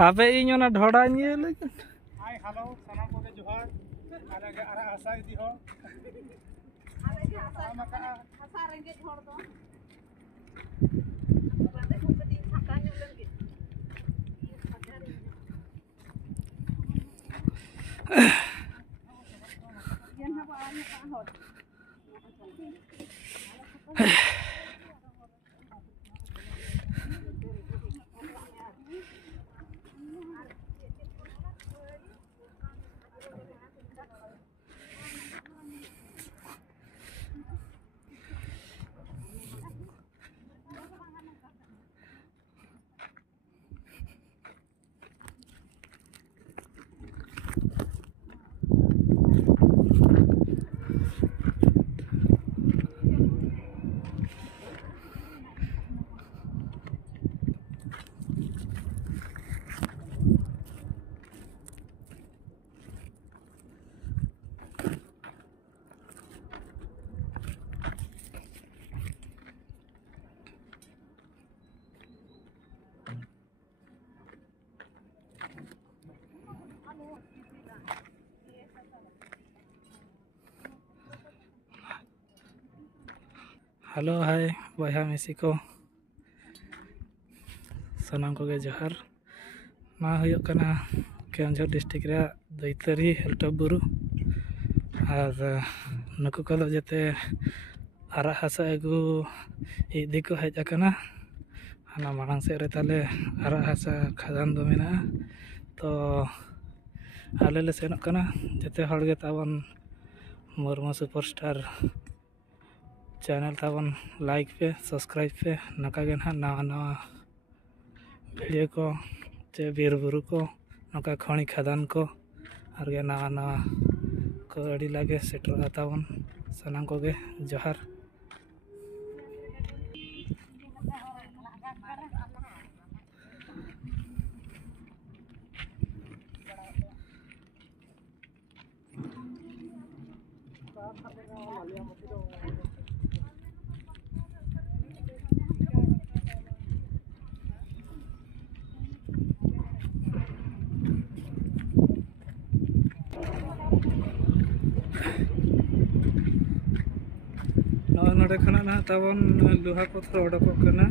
Abe ini ona ढोड़ा निये लेकिन hi hello सनाम को के जोहार अलग अरा आशा दी हो आले के आशा रेंगे ढोड़ दो बाते को कदी छाका न्यूलन के यन हबो आने का हो हेलो हाय बया मिसी को सनाम को जोहार मा हुयो कना केंझर डिस्ट्रिक्ट रे दैतरी हेल्टॉप बुरु और नुकु को जते आरा हासा अगु इदी को हेज अकना हाना मांग से रे ताले आरा हासा खदान दो मेना तो आले ले सेनक कना जते हड़ गे तावन मुर्मू सुपरस्टार चैनल तावन लाइक पे सब्सक्राइब पे नका गे ना नवा नवा वीडियो को चे बीर बुरु को नका खणी खदान को और गे नवा नवा को अड़ी लागे सेटर तावन सनाम को गे जोहार नोडे खना ना तावन लोहा पत्थर उडकोक कना